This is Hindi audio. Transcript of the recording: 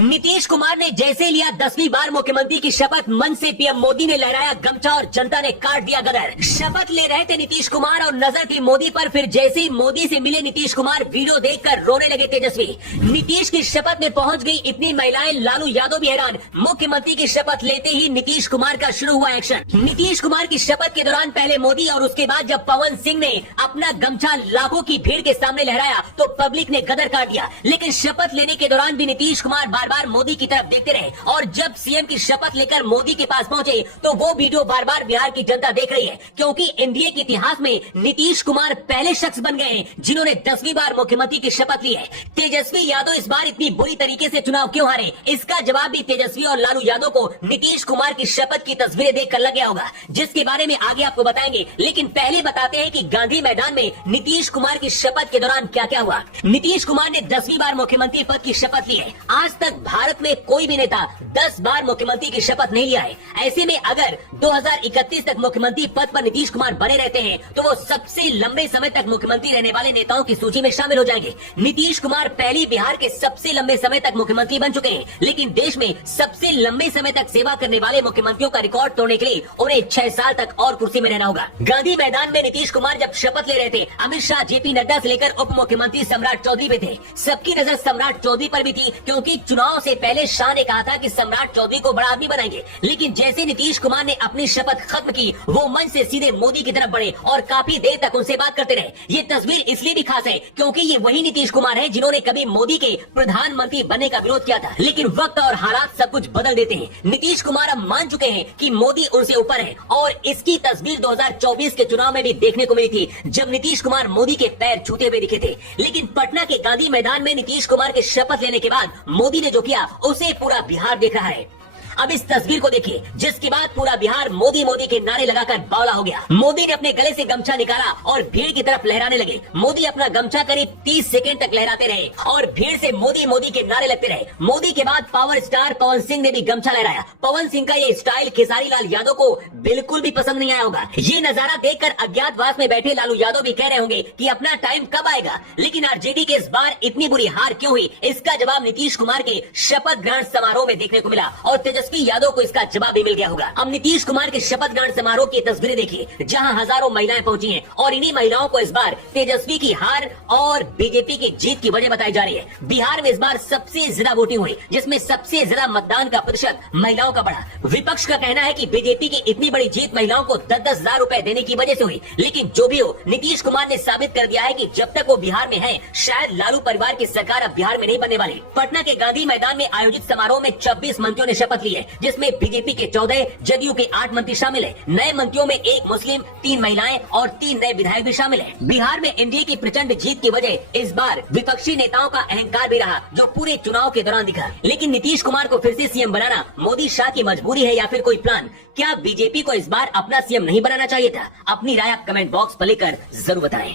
नीतीश कुमार ने जैसे लिया 10वीं बार मुख्यमंत्री की शपथ, मन से पीएम मोदी ने लहराया गमछा और जनता ने काट दिया गदर। शपथ ले रहे थे नीतीश कुमार और नजर थी मोदी पर, फिर जैसे ही मोदी से मिले नीतीश कुमार वीडियो देखकर रोने लगे तेजस्वी। नीतीश की शपथ में पहुंच गई इतनी महिलाएं, लालू यादव भी हैरान। मुख्यमंत्री की शपथ लेते ही नीतीश कुमार का शुरू हुआ एक्शन। नीतीश कुमार की शपथ के दौरान पहले मोदी और उसके बाद जब पवन सिंह ने अपना गमछा लाखों की भीड़ के सामने लहराया तो पब्लिक ने गदर काट दिया। लेकिन शपथ लेने के दौरान भी नीतीश कुमार बार बार मोदी की तरफ देखते रहे और जब सीएम की शपथ लेकर मोदी के पास पहुंचे तो वो वीडियो बार बार बिहार की जनता देख रही है, क्योंकि एनडीए के इतिहास में नीतीश कुमार पहले शख्स बन गए हैं जिन्होंने 10वीं बार मुख्यमंत्री की शपथ ली है। तेजस्वी यादव इस बार इतनी बुरी तरीके से चुनाव क्यों हारे, इसका जवाब भी तेजस्वी और लालू यादव को नीतीश कुमार की शपथ की तस्वीरें देखकर लग गया होगा, जिसके बारे में आगे आपको बताएंगे। लेकिन पहले बताते हैं कि गांधी मैदान में नीतीश कुमार की शपथ के दौरान क्या क्या हुआ। नीतीश कुमार ने 10वीं बार मुख्यमंत्री पद की शपथ ली है। आज तक भारत में कोई भी नेता 10 बार मुख्यमंत्री की शपथ नहीं लिया है। ऐसे में अगर 2031 तक मुख्यमंत्री पद पर नीतीश कुमार बने रहते हैं तो वो सबसे लंबे समय तक मुख्यमंत्री रहने वाले नेताओं की सूची में शामिल हो जाएंगे। नीतीश कुमार पहली बिहार के सबसे लंबे समय तक मुख्यमंत्री बन चुके हैं, लेकिन देश में सबसे लंबे समय तक सेवा करने वाले मुख्यमंत्रियों का रिकॉर्ड तोड़ने के लिए उन्हें 6 साल तक और कुर्सी में रहना होगा। गांधी मैदान में नीतीश कुमार जब शपथ ले रहे थे, अमित शाह, जेपी नड्डा से लेकर उप मुख्यमंत्री सम्राट चौधरी पे थे। सबकी नजर सम्राट चौधरी पर भी थी, क्योंकि चुनाव से पहले शाह ने कहा था कि सम्राट चौधरी को बड़ा आदमी बनाएंगे। लेकिन जैसे नीतीश कुमार ने अपनी शपथ खत्म की, वो मंच से सीधे मोदी की तरफ बढ़े और काफी देर तक उनसे बात करते रहे। ये तस्वीर इसलिए भी खास है क्योंकि ये वही नीतीश कुमार है जिन्होंने कभी मोदी के प्रधानमंत्री बनने का विरोध किया था। लेकिन वक्त और हालात सब कुछ बदल देते हैं। नीतीश कुमार अब मान चुके हैं कि मोदी उनसे ऊपर है और इसकी तस्वीर 2024 के चुनाव में भी देखने को मिली थी, जब नीतीश कुमार मोदी के पैर छूते हुए दिखे थे। लेकिन पटना के गांधी मैदान में नीतीश कुमार के शपथ लेने के बाद मोदी ने जो किया उसे पूरा बिहार देख रहा है। अब इस तस्वीर को देखिए, जिसके बाद पूरा बिहार मोदी मोदी के नारे लगाकर बावला हो गया। मोदी ने अपने गले से गमछा निकाला और भीड़ की तरफ लहराने लगे। मोदी अपना गमछा करीब 30 सेकंड तक लहराते रहे और भीड़ से मोदी मोदी के नारे लगते रहे। मोदी के बाद पावर स्टार पवन सिंह ने भी गमछा लहराया। पवन सिंह का ये स्टाइल खेसारी लाल यादव को बिल्कुल भी पसंद नहीं आया होगा। ये नजारा देखकर अज्ञातवास में बैठे लालू यादव भी कह रहे होंगे कि अपना टाइम कब आएगा। लेकिन आरजेडी के इस बार इतनी बुरी हार क्यों हुई, इसका जवाब नीतीश कुमार के शपथ ग्रहण समारोह में देखने को मिला और तेजस्वी यादव को इसका जवाब भी मिल गया होगा। अब नीतीश कुमार के शपथ ग्रहण समारोह की तस्वीरें देखिए, जहां हजारों महिलाएं पहुंची हैं और इन्हीं महिलाओं को इस बार तेजस्वी की हार और बीजेपी की जीत की वजह बताई जा रही है। बिहार में इस बार सबसे ज्यादा वोटिंग हुई, जिसमें सबसे ज्यादा मतदान का प्रतिशत महिलाओं का बढ़ा। विपक्ष का कहना है कि बीजेपी की इतनी बड़ी जीत महिलाओं को 10-10 हजार रुपए देने की वजह से हुई। लेकिन जो भी हो, नीतीश कुमार ने साबित कर दिया है कि जब तक वो बिहार में है, शायद लालू परिवार की सरकार अब बिहार में नहीं बनने वाली। पटना के गांधी मैदान में आयोजित समारोह में 26 मंत्रियों ने शपथ ली है, जिसमें बीजेपी के 14, जदयू के 8 मंत्री शामिल है। नए मंत्रियों में 1 मुस्लिम, 3 महिलाएं और 3 नए विधायक भी शामिल हैं। बिहार में एनडीए की प्रचंड जीत की वजह इस बार विपक्षी नेताओं का अहंकार भी रहा, जो पूरे चुनाव के दौरान दिखा। लेकिन नीतीश कुमार को फिर से सीएम बनाना मोदी शाह की मजबूरी है या फिर कोई प्लान? क्या बीजेपी को इस बार अपना सीएम नहीं बनाना चाहिए था? अपनी राय आप कमेंट बॉक्स पर लिखकर जरूर बताएं।